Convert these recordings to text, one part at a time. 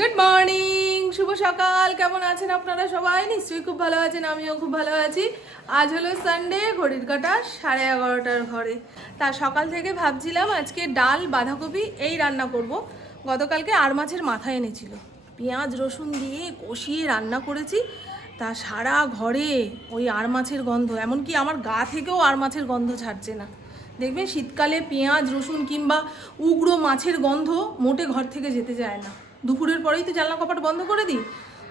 Good morning শুভ সকাল। কেমন আছেন আপনারা সবাই? নিশ্চয়ই খুব ভালো আছেন, আমিও খুব ভালো আছি। আজ হলো সানডে ঘড়ির কাটা সাড়ে এগারোটার ঘরে। তা সকাল থেকে ভাবছিলাম আজকে ডাল, বাঁধাকপি এই রান্না করব। গতকালকে আর মাছের মাথা এনেছিল। পেঁয়াজ, রসুন দিয়ে কষিয়ে রান্না করেছি। তা সারা ঘরে ওই আর মাছের গন্ধ, এমনকি আমার গা থেকেও আর মাছের গন্ধ ছাড়ছে না। দেখবেন শীতকালে পেঁয়াজ, রসুন কিংবা উগ্র মাছের গন্ধ মোটে ঘর থেকে যেতে যায় না। দুপুরের পরেই তো জানলা কপাট বন্ধ করে দিই।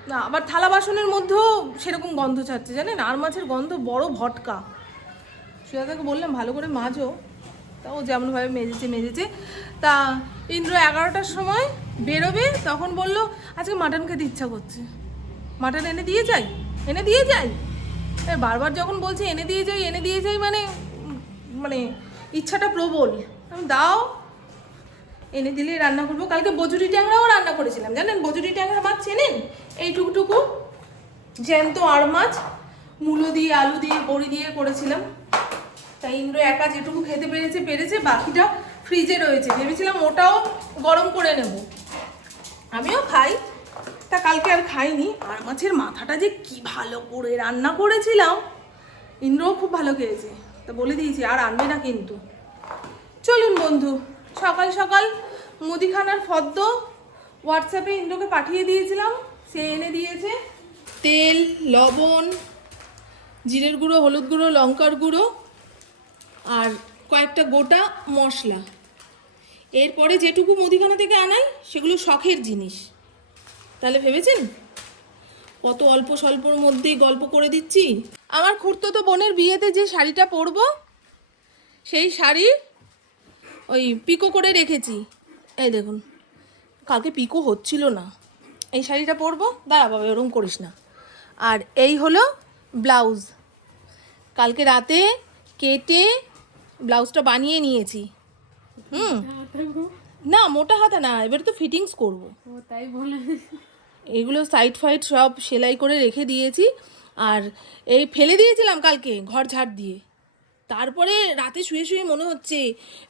না, আবার থালা বাসনের মধ্যেও সেরকম গন্ধ ছাড়ছে, জানেন? আর মাছের গন্ধ বড় ভটকা। সুজাতাকে বললাম, ভালো করে মাজো। তাও যেমনভাবে মেজেছে মেজেছে। তা ইন্দ্র এগারোটার সময় বেরোবে, তখন বলল, আজকে মাটন খেতে ইচ্ছা করছে। মাটন এনে দিয়ে যাই, এনে দিয়ে যাই? এ, বারবার যখন বলছে, এনে দিয়ে যাই, এনে দিয়ে যাই মানে মানে ইচ্ছাটা প্রবল। দাও। এনে দিলেই রান্না করব। কালকে বজুরি ট্যাংরাও রান্না করেছিলাম, জানেন? বজুরি ট্যাংরা মাছ চেনেন? এই টুকটুকু জ্যান্ত আর মাছ, মূলো দিয়ে, আলু দিয়ে, বড়ি দিয়ে করেছিলাম। তাই ইন্দ্র একা যেটুকু খেতে পেরেছে পেরেছে, বাকিটা ফ্রিজে রয়েছে। ভেবেছিলাম ওটাও গরম করে নেব। আমিও খাই। তা কালকে আর খাইনি। আর মাছের মাথাটা যে কি ভালো করে রান্না করেছিলাম, ইন্দ্রও খুব ভালো খেয়েছে। তা বলে দিয়েছি, আর আনবে না কিন্তু। চলুন বন্ধু, সকাল সকাল মুদিখানার ফদ্দ হোয়াটসঅ্যাপে ইন্দ্রকে পাঠিয়ে দিয়েছিলাম। সে এনে দিয়েছে। তেল, লবণ, জিরের গুঁড়ো, হলুদ গুঁড়ো, লঙ্কার গুঁড়ো আর কয়েকটা গোটা মশলা। এরপরে যেটুকু মুদিখানা থেকে আনাই, সেগুলো শখের জিনিস। তাহলে ভেবেছেন? কত অল্প স্বল্পর মধ্যেই গল্প করে দিচ্ছি। আমার খুঁড়তো বোনের বিয়েতে যে শাড়িটা পরবো, সেই শাড়ি ওই পিকো করে রেখেছি। এই দেখুন কালকে পিকো হচ্ছিল না। এই শাড়িটা পরবো? দাঁড়া বাবা ওরকম করিস না। আর এই হলো ব্লাউজ। কালকে রাতে কেটে ব্লাউজটা বানিয়ে নিয়েছি। হুম? না মোটা হাতা না এবারে তো ফিটিংস করব। তাই বলে। এগুলো সাইড ফাইড সব সেলাই করে রেখে দিয়েছি। আর এই ফেলে দিয়েছিলাম কালকে ঘর ঝাড় দিয়ে। তারপরে রাতে শুয়ে শুয়ে মনে হচ্ছে,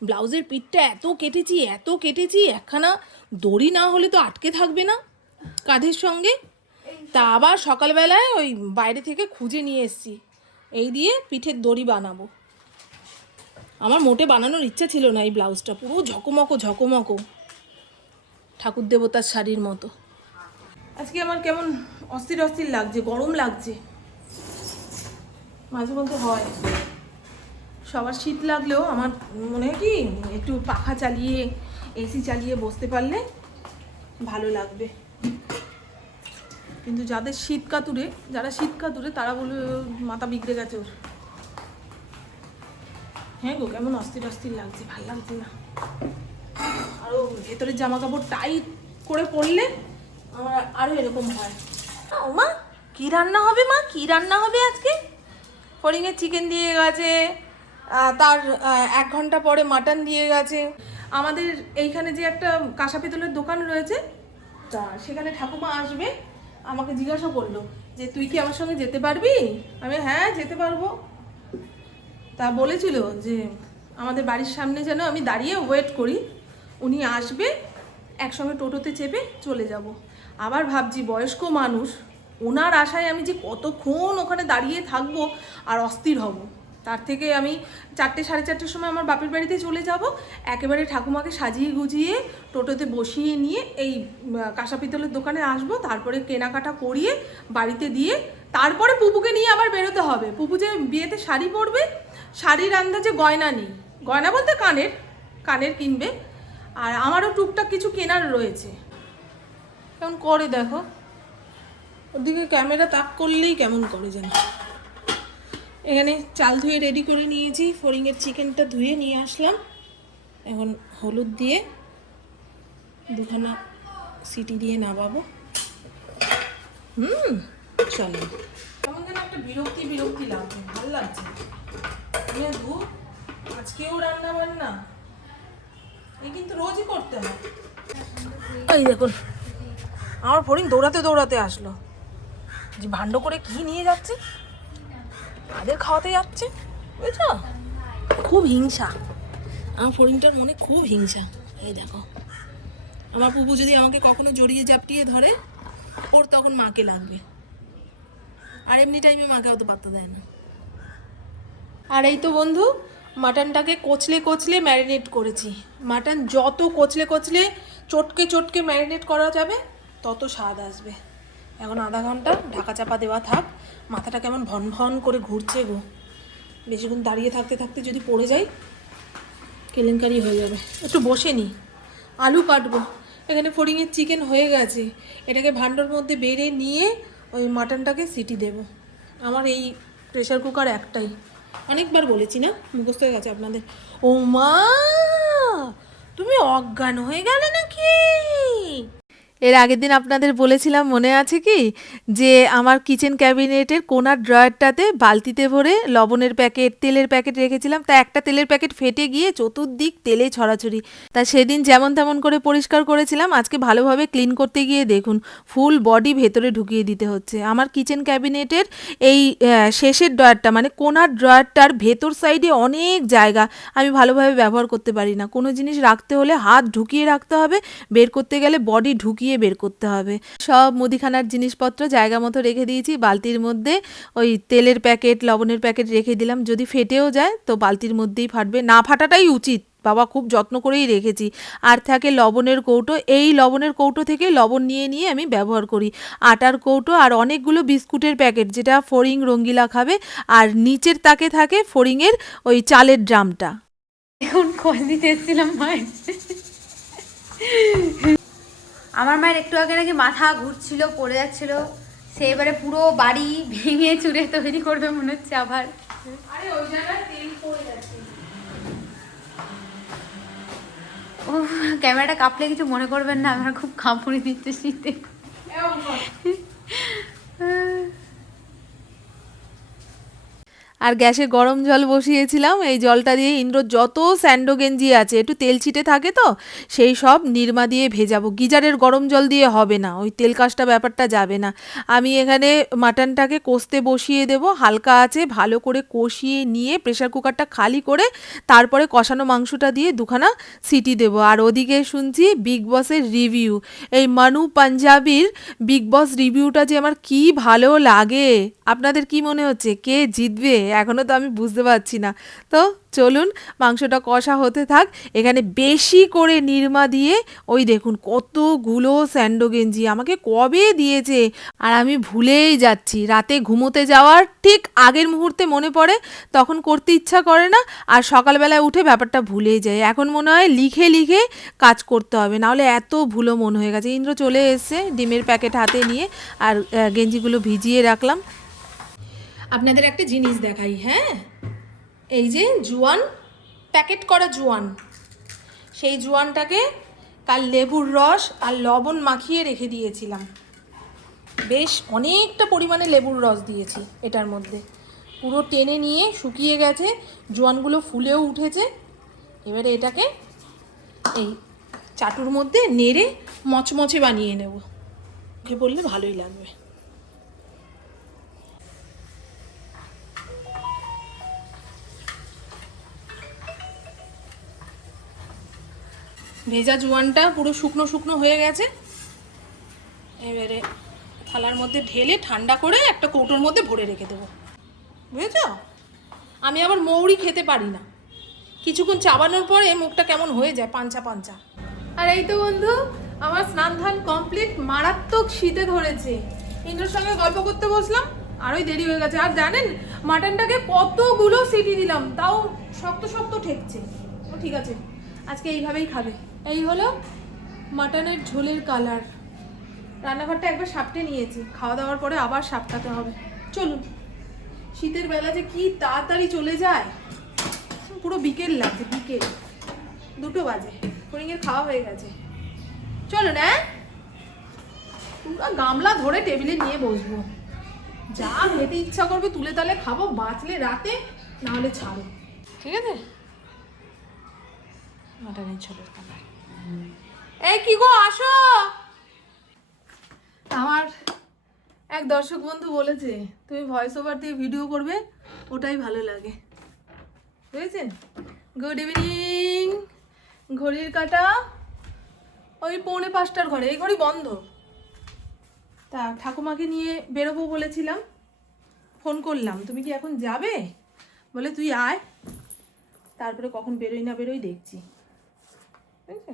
ব্লাউজের পিঠটা এত কেটেছি এত কেটেছি, একখানা দড়ি না হলে তো আটকে থাকবে না কাঁধের সঙ্গে। তা আবার সকালবেলায় ওই বাইরে থেকে খুঁজে নিয়ে এসেছি, এই দিয়ে পিঠের দড়ি বানাবো। আমার মোটে বানানোর ইচ্ছা ছিল না এই ব্লাউজটা, পুরো ঝকমকো ঝকমকো ঠাকুর দেবতার শাড়ির মতো। আজকে আমার কেমন অস্থির অস্থির লাগছে, গরম লাগছে। মাঝে মধ্যে হয়। সবার শীত লাগলেও আমার মনে হয় কি, একটু পাখা চালিয়ে এসি চালিয়ে বসতে পারলে ভালো লাগবে। কিন্তু যাদের শীত কাতুরে, যারা শীত কাতুরে, তারা বলে, মাথা বিগড়ে গেছে ওর। হ্যাঁ গো, কেমন অস্থির অস্থির লাগছে, ভালো লাগছে না। আরও ভেতরের জামা কাপড় টাইট করে পরলে আমার আরও এরকম হয়। ও মা, কী রান্না হবে মা? কী রান্না হবে আজকে? ফড়িংয়ের চিকেন দিয়ে গেছে। তার এক ঘণ্টা পরে মাটন দিয়ে গেছে। আমাদের এইখানে যে একটা কাঁসা পিতলের দোকান রয়েছে, তা সেখানে ঠাকুমা আসবে, আমাকে জিজ্ঞাসা করল যে, তুই কি আমার সঙ্গে যেতে পারবি? আমি হ্যাঁ যেতে পারব। তা বলেছিল যে, আমাদের বাড়ির সামনে যেন আমি দাঁড়িয়ে ওয়েট করি। উনি আসবে, একসঙ্গে টোটোতে চেপে চলে যাব। আবার ভাবছি, বয়স্ক মানুষ, ওনার আশায় আমি যে কতক্ষণ ওখানে দাঁড়িয়ে থাকব আর অস্থির হব। তার থেকে আমি চারটে, সাড়ে চারটের সময় আমার বাপের বাড়িতে চলে যাব। একেবারে ঠাকুমাকে সাজিয়ে গুজিয়ে টোটোতে বসিয়ে নিয়ে এই কাঁসা পিতলের দোকানে আসব, তারপরে কেনাকাটা করিয়ে বাড়িতে দিয়ে তারপরে পুপুকে নিয়ে আবার বেরোতে হবে। পুপু যে বিয়েতে শাড়ি পরবে, শাড়ির আন্দাজে গয়না নেই। গয়না বলতে কানের কানের কিনবে। আর আমারও টুকটাক কিছু কেনার রয়েছে। কেমন করে দেখো? ওদিকে ক্যামেরা তাক করলেই কেমন করে যেন এখানে চাল ধুয়ে রেডি করে নিয়েছি। ফড়িংয়ের চিকেনটা ধুয়ে নিয়ে আসলাম। এখন হলুদ দিয়ে দুখানা সিটি দিয়ে নামাবো। হুম চলো। কেমন যেন একটা বিরক্তি বিরক্তি লাগছে ভালো লাগছে। ধু আজকেও রান্না বান্না। এই কিন্তু রোজই করতে হয়। এই দেখুন আমার ফড়িং দৌড়াতে দৌড়াতে আসলো। যে ভাণ্ড করে কি নিয়ে যাচ্ছে? কাদের খাওয়াতে যাচ্ছে? বুঝছ? খুব হিংসা। আমার ফড়িংটার মনে খুব হিংসা। এই দেখো। আমার পুপু যদি আমাকে কখনো জড়িয়ে জাপটিয়ে ধরে, ওর তখন মাকে লাগবে। আর এমনি টাইমে মাকে অত পাত্তা দেয় না। আর এই তো বন্ধু, মাটনটাকে কচলে কচলে ম্যারিনেট করেছি। মাটন যত কচলে কচলে, চটকে চটকে ম্যারিনেট করা যাবে, তত স্বাদ আসবে। এখন আধা ঘণ্টা ঢাকা চাপা দেওয়া থাক। মাথাটা কেমন ভন ভন করে ঘুরছে গো। বেশিক্ষণ দাঁড়িয়ে থাকতে থাকতে যদি পড়ে যাই, কেলেঙ্কারি হয়ে যাবে। একটু বসে নি। আলু কাটবো। এখানে ফড়িংয়ের চিকেন হয়ে গেছে। এটাকে ভাণ্ডার মধ্যে বেড়ে নিয়ে ওই মাটনটাকে সিটি দেব। আমার এই প্রেশার কুকার একটাই। অনেকবার বলেছি না? মুখস্থ হয়ে গেছে আপনাদের। ও মা তুমি অজ্ঞান হয়ে গেলে নাকি? এর আগের দিন আপনাদের বলেছিলাম, মনে আছে কি? যে আমার কিচেন ক্যাবিনেটের কোনার ড্রয়ারটাতে বালতিতে ভরে লবণের প্যাকেট তেলের প্যাকেট রেখেছিলাম। তা একটা তেলের প্যাকেট ফেটে গিয়ে চতুর্দিক তেলে ছড়াছড়ি। তা সেদিন যেমন তেমন করে পরিষ্কার করেছিলাম। আজকে ভালোভাবে ক্লিন করতে গিয়ে দেখুন ফুল বডি ভেতরে ঢুকিয়ে দিতে হচ্ছে। আমার কিচেন ক্যাবিনেটের এই শেষের ড্রয়ারটা মানে কোনার ড্রয়ারটার ভেতর সাইডে অনেক জায়গা আমি ভালোভাবে ব্যবহার করতে পারি না। কোনো জিনিস রাখতে হলে হাত ঢুকিয়ে রাখতে হবে। বের করতে গেলে বডি ঢুকিয়ে বের করতে হবে। সব মুদিখানার জিনিসপত্র জায়গা মতো রেখে দিয়েছি। বালতির মধ্যে ওই তেলের প্যাকেট, লবণের প্যাকেট রেখে দিলাম। যদি ফেটেও যায় তো বালতির মধ্যেই ফাটবে। না ফাটাটাই উচিত। বাবা, খুব যত্ন করেই রেখেছি। আর থাকে লবণের কৌটো। এই লবণের কৌটো থেকে লবণ নিয়ে নিয়ে আমি ব্যবহার করি। আটার কৌটো আর অনেকগুলো বিস্কুটের প্যাকেট, যেটা ফড়িং রঙ্গিলা খাবে। আর নিচের তাকে থাকে ফড়িংয়ের ওই চালের ড্রামটা। এখন কল দিতে এসেছিলাম মায়ের। আমার মায়ের একটু আগে নাকি মাথা ঘুরছিল পড়ে যাচ্ছিল। সে এবারে পুরো বাড়ি ভেঙে চুরে তৈরি করবে মনে হচ্ছে আবার। ও ক্যামেরাটা কাঁপলে কিছু মনে করবেন না আমার খুব কাঁপুনি দিচ্ছে শীতে। আর গ্যাসে গরম জল বসিয়েছিলাম। এই জলটা দিয়ে ইন্দ্র যত স্যান্ডো গেঞ্জি আছে, একটু তেল ছিটে থাকে তো, সেই সব নির্মা দিয়ে ভেজাবো। গিজারের গরম জল দিয়ে হবে না, ওই তেল কাজটা ব্যাপারটা যাবে না। আমি এখানে মাটনটাকে কষতে বসিয়ে দেব, হালকা আছে, ভালো করে কষিয়ে নিয়ে প্রেশার কুকারটা খালি করে তারপরে কষানো মাংসটা দিয়ে দুখানা সিটি দেবো। আর ওদিকে শুনছি বিগ বসের রিভিউ এই মানু পাঞ্জাবির বিগ বস রিভিউটা যে আমার কি ভালো লাগে। আপনাদের কি মনে হচ্ছে? কে জিতবে? এখনও তো আমি বুঝতে পারছি না। তো চলুন মাংসটা কষা হতে থাক। এখানে বেশি করে নির্মা দিয়ে ওই দেখুন কতগুলো স্যান্ডো গেঞ্জি আমাকে কবে দিয়েছে? আর আমি ভুলেই যাচ্ছি। রাতে ঘুমোতে যাওয়ার ঠিক আগের মুহূর্তে মনে পড়ে, তখন করতে ইচ্ছা করে না, আর সকালবেলায় উঠে ব্যাপারটা ভুলেই যায়। এখন মনে হয় লিখে লিখে কাজ করতে হবে, নাহলে এত ভুলো মন হয়ে গেছে। ইন্দ্র চলে এসছে ডিমের প্যাকেট হাতে নিয়ে, আর গেঞ্জিগুলো ভিজিয়ে রাখলাম। আপনাদের একটা জিনিস দেখাই হ্যাঁ? এই যে জুয়ান, প্যাকেট করা জুয়ান। সেই জুয়ানটাকে কাল লেবুর রস আর লবণ মাখিয়ে রেখে দিয়েছিলাম। বেশ অনেকটা পরিমাণে লেবুর রস দিয়েছি এটার মধ্যে। পুরো টেনে নিয়ে শুকিয়ে গেছে, জোয়ানগুলো ফুলেও উঠেছে। এবারে এটাকে এই চাটুর মধ্যে নেড়ে মচমচে বানিয়ে নেব। মুখে বললে ভালোই লাগবে। ভেজা জোয়ানটা পুরো শুকনো শুকনো হয়ে গেছে। এবারে থালার মধ্যে ঢেলে ঠান্ডা করে একটা কৌটোর মধ্যে ভরে রেখে দেবো। বুঝেছ? আমি আবার মৌরি খেতে পারি না। কিছুক্ষণ চাবানোর পরে মুখটা কেমন হয়ে যায় পাঞ্চা পাঞ্চা। আর এই তো বন্ধু, আমার স্নান ধান কমপ্লিট মারাত্মক শীতে ধরেছে। ইন্দ্রর সঙ্গে গল্প করতে বসলাম, আরোই দেরি হয়ে গেছে। আর জানেন, মাটনটাকে কতগুলো সিটি দিলাম, তাও শক্ত শক্ত ঠেকছে। ও ঠিক আছে, আজকে এইভাবেই খাবে। এই হলো মাটনের ঝোলের কালার। রান্নাঘরটা একবার সাপটে নিয়েছি। খাওয়া দাওয়ার পরে আবার সাপটাতে হবে। চলুন, শীতের বেলা যে কি তাড়াতাড়ি চলে যায়, পুরো বিকেল লাগছে, বিকেল। দুটো বাজে ফড়িংয়ের খাওয়া হয়ে গেছে। চলুন হ্যাঁ পুরো গামলা ধরে টেবিলে নিয়ে বসবো। যা খেতে ইচ্ছা করবে তুলে তালে খাব, বাঁচলে রাতে, নাহলে ছাড়ো। ঠিক আছে? মাটনের ঝোলের কালার। এই কি গো, আসো। আমার এক দর্শক বন্ধু বলেছে, তুমি ভয়েস ওভার দিয়ে ভিডিও করবে, ওটাই ভালো লাগে। বুঝেছেন গুড ইভিনিং ঘড়ির কাটা ওই পৌনে পাঁচটার ঘরে, এই ঘড়ি বন্ধ। তা ঠাকুমাকে নিয়ে বেরোবো বলেছিলাম ফোন করলাম, তুমি কি এখন যাবে? বলে, তুই আয়। তারপরে কখন বেরোই না বেরোই দেখছি। বুঝেছ?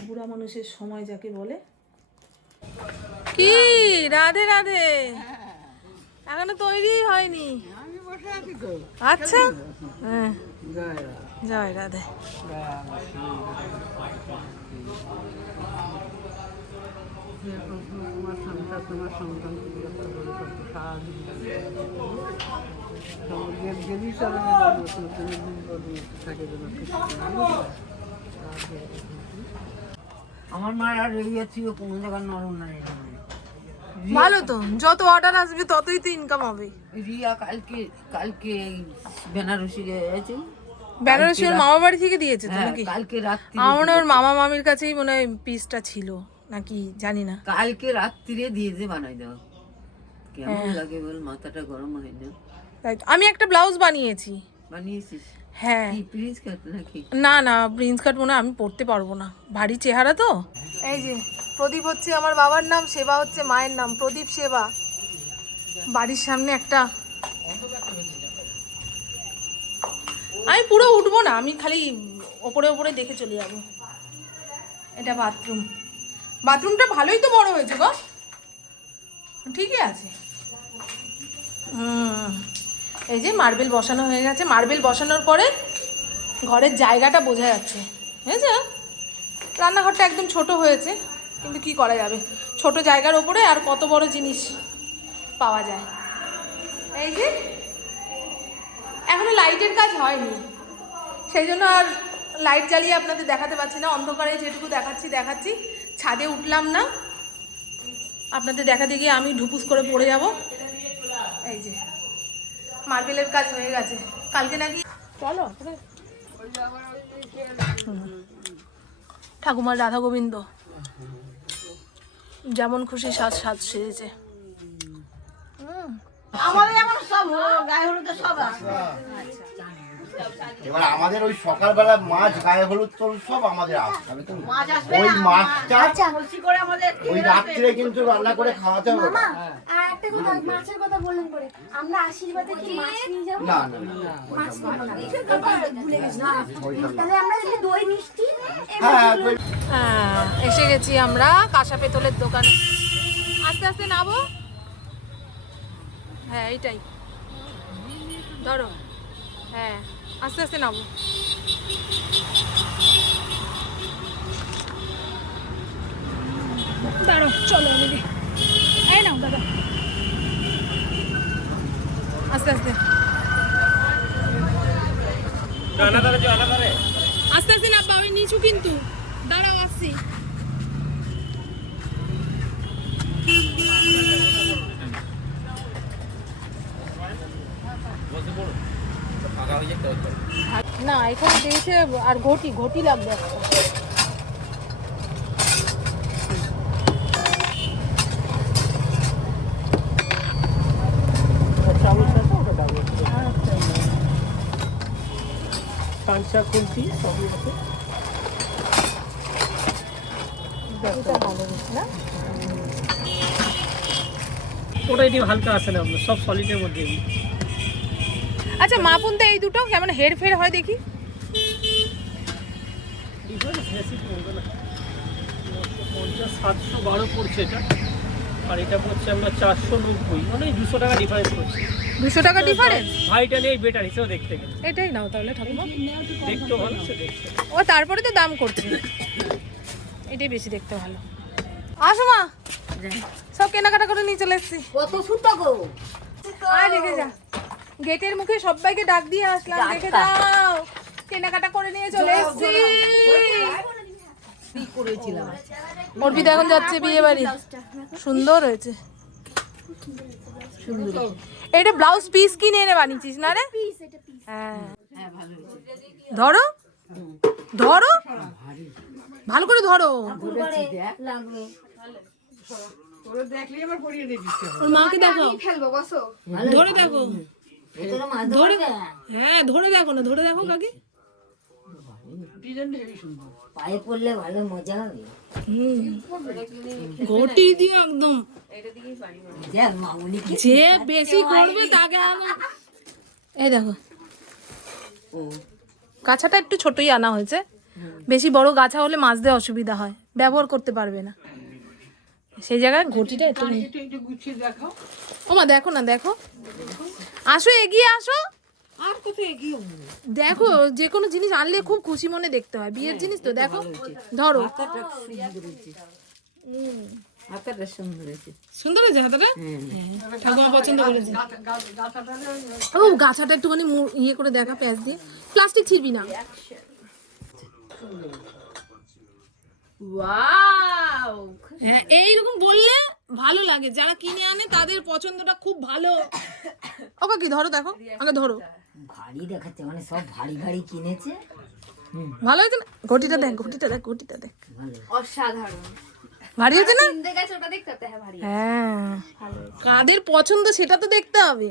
বুড়া মানুষের সময় যাকে বলে। কি? রাধে রাধে। এখনও তৈরি হয়নি। আচ্ছা। হ্যাঁ। জয় রাধে। তোমার সন্তান তোমার সন্তান যদি চলে থাকে আমার মায়ের আর এই ছিল কোনো জায়গার নরম নাই ভালো তো যত অর্ডার আসবে ততই তো ইনকাম হবে। রিয়া কালকে কালকে বেনারসি গেছে বেনারসি ওর মামা বাড়ি থেকে দিয়েছে তো হ্যাঁ, কালকে রাত্রি আমার ওর মামা মামির কাছেই মনে হয় পিসটা ছিল নাকি জানি না। কালকে রাত্রিরে দিয়েছে বানাই দাও। কেমন লাগে বল মাথাটা গরম হয় না। তাই আমি একটা ব্লাউজ বানিয়েছি। বানিয়েছিস? হ্যাঁ। প্রিন্স কাট নাকি? না না প্রিন্স কাট মনে আমি পড়তে পারব না। ভারী চেহারা তো? এই যে প্রদীপ হচ্ছে আমার বাবার নাম সেবা হচ্ছে মায়ের নাম প্রদীপ সেবা। বাড়ির সামনে একটা আমি পুরো উঠবো না আমি খালি ওপরে ওপরে দেখে চলে যাব। এটা বাথরুম বাথরুমটা ভালোই তো বড় হয়েছে গো। ঠিকই আছে। হুম। এই যে মার্বেল বসানো হয়ে গেছে। মার্বেল বসানোর পরে ঘরের জায়গাটা বোঝা যাচ্ছে। বুঝেছ রান্নাঘরটা একদম ছোট হয়েছে, কিন্তু কি করা যাবে? ছোট জায়গার ওপরে আর কত বড় জিনিস পাওয়া যায়। এই যে, এখনও লাইটের কাজ হয়নি। সেই জন্য আর লাইট জ্বালিয়ে আপনাদের দেখাতে পারছি না। অন্ধকারে যেটুকু দেখাচ্ছি দেখাচ্ছি। ছাদে উঠলাম না। আপনাদের দেখাতে গিয়ে আমি ঢুপুস করে পড়ে যাব। এই যে। মার্বেলের কাজ হয়ে গেছে। কালকে নাকি চলো ঠাকুমার রাধা গোবিন্দ। যেমন খুশি সাজ সাজ সেজেছে। হুম। এবার আমাদের ওই সকালবেলা মাছ গায়ে হলুদ তো সব আমাদের আসবে। ওই মাছটা ওই রাত্রে কিন্তু রান্না করে খাওয়াতে হবে। না আর একটা কথা মাছের কথা বললেন পরে। আমরা আশীর্বাদে কি মাছ নিয়ে যাব? না না না। মাছ নেব না। কথা ভুলে গেছি। তাহলে আমরা যদি দই মিষ্টি হ্যাঁ হ্যাঁ এসে গেছি আমরা কাঁসা পেতলের দোকানে। আস্তে আস্তে নাবো হ্যাঁ এইটাই। ধরো। হ্যাঁ। আস্তে আস্তে নাবো দাঁড়ো চলো এদিকে এই নাও দাদা। আস্তে আস্তে। আস্তে আস্তে নামবা আমি নিচু কিন্তু। দাঁড়াও আসছি। না, এখানে দিয়েছে আর ঘটি ঘটি লাগবে একটা। কাঁচা কুলফি আছে ওটা হালকা আসে না, সব সলিডের মধ্যে আচ্ছা মাপুন তো এই দুটো কেমন হের ফের হয় দেখি? সাতশো বারো পড়ছে এটা। আর এটা পড়ছে আমরা চারশো নব্বই মানে দুশো টাকা ডিফারেন্স পড়ছে। দুশো টাকা ডিফারেন্স ভাইটা নেই বেটার হিসেবে দেখতে গেলে। এটাই নাও তাহলে ঠাকুমা দেখতেও ভালো ও তারপরে তো দাম করছে। এটাই বেশি দেখতে ভালো। আসো মা। সব কেনাকাটা করে নিয়ে চলে এসেছি। কত ছোট গো? আয় দেখে যা। গেটের মুখে সবাইকে ডাক দিয়ে আসলাম দেখে যাও। কেনাকাটা করে নিয়ে চলে এসেছি। করেছিলাম? অর্পিতা এখন যাচ্ছে বিয়ে বাড়ি। সুন্দর হয়েছে। এটা ব্লাউজ পিস কিনে এনে বানিয়েছিস না রে? হ্যাঁ। হ্যাঁ ভালো হয়েছে ধরো। ধরো। ভালো করে ধরো। ওর মাকে দেখো। ধরে দেখো হ্যাঁ ধরে দেখো না ধরে দেখো কাকে। পায়ে পড়লে ভালো মজা হবে। ঘটি দিয়ে একদম। দেখ যে বেশি করবে তাকে এই দেখো। গাছাটা একটু ছোটই আনা হয়েছে। বেশি বড় গাছা হলে মাছ দেওয়া অসুবিধা হয়। ব্যবহার করতে পারবে না। সেই জায়গায় ঘটিটা একটু ওমা দেখো না দেখো। আসো এগিয়ে আসো। আর কোথায় এগিয়ে দেখো যে কোনো জিনিস আনলে খুব খুশি মনে দেখতে হয়। বিয়ের জিনিস তো দেখো। ধরো। সুন্দর হয়েছে। সুন্দর হয়েছে। হাতাটা? হ্যাঁ, ঠাকুমা পছন্দ করেছে। ও গাছাটা একটুখানি মু- ইয়ে করে দেখা প্যাঁচ দিয়ে। প্লাস্টিক ছিড়বি না। হ্যাঁ এইরকম বললে ভালো লাগে। যারা কিনে আনে তাদের পছন্দটা খুব ভালো। ওকে কি ধরো দেখো। আগে ধরো। ভারী দেখাচ্ছে মানে সব ভারী ভারী কিনেছে। ভালো হয়েছে না? ঘটিটা দেখ ঘটিটা দেখ ঘটিটা দেখ। অসাধারণ। ভারী হয়েছে না? হ্যাঁ হ্যাঁ। কাদের পছন্দ সেটা তো দেখতে হবে।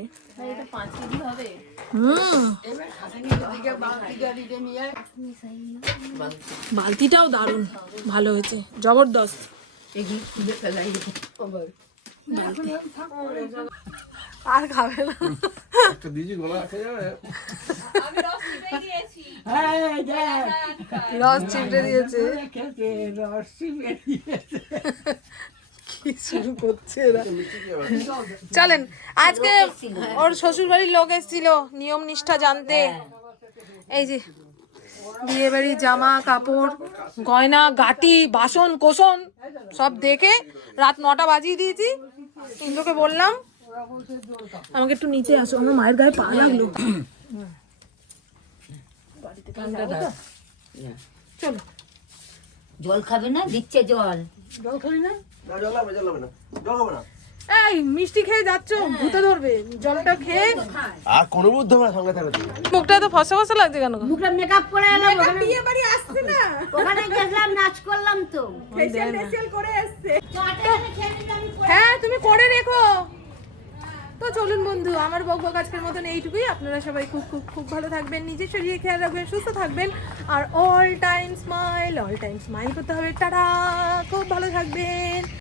বালতিটাও দারুণ ভালো হয়েছে জবরদস্ত। এগিয়ে খুলে ফেলাই আর খাবে না। রস চিপড়ে দিয়েছে। কি শুরু করছে এরা? চলেন আজকে ওর শ্বশুর বাড়ির লোক এসেছিল নিয়ম নিষ্ঠা জানতে। এই যে বিয়ে বাড়ির জামা কাপড় গয়না গাটি বাসন কোসন সব দেখে রাত নটা বাজিয়ে দিয়েছি। ইন্দ্রকে বললাম আমাকে একটু নিচে আসো আমার মায়ের গায়ে পা লাগল। চলো। জল খাবে না? দিচ্ছে জল। জল খাবি না। এই মিষ্টি খেয়ে যাচ্ছ? ভূতে ধরবে। জলটা খেয়ে আর কোনো বুদ্ধ আমার সঙ্গে থাকবে মুখটা তো ফসা ফসা লাগছে কেন? মুখটা মেকআপ করে এলাম ওখানে বিয়ে বাড়ি আসছে না। ওখানে গেছিলাম নাচ করলাম তো। ফেসিয়াল ফেসিয়াল করে এসছে। হ্যাঁ তুমি করে রেখো। তো চলুন বন্ধু আমার বক বক আজকের মতন এইটুকুই। আপনারা সবাই খুব খুব খুব ভালো থাকবেন নিজের শরীরে খেয়াল রাখবেন সুস্থ থাকবেন। আর all time smile all time smile করতে হবে। টাটা! খুব ভালো থাকবেন।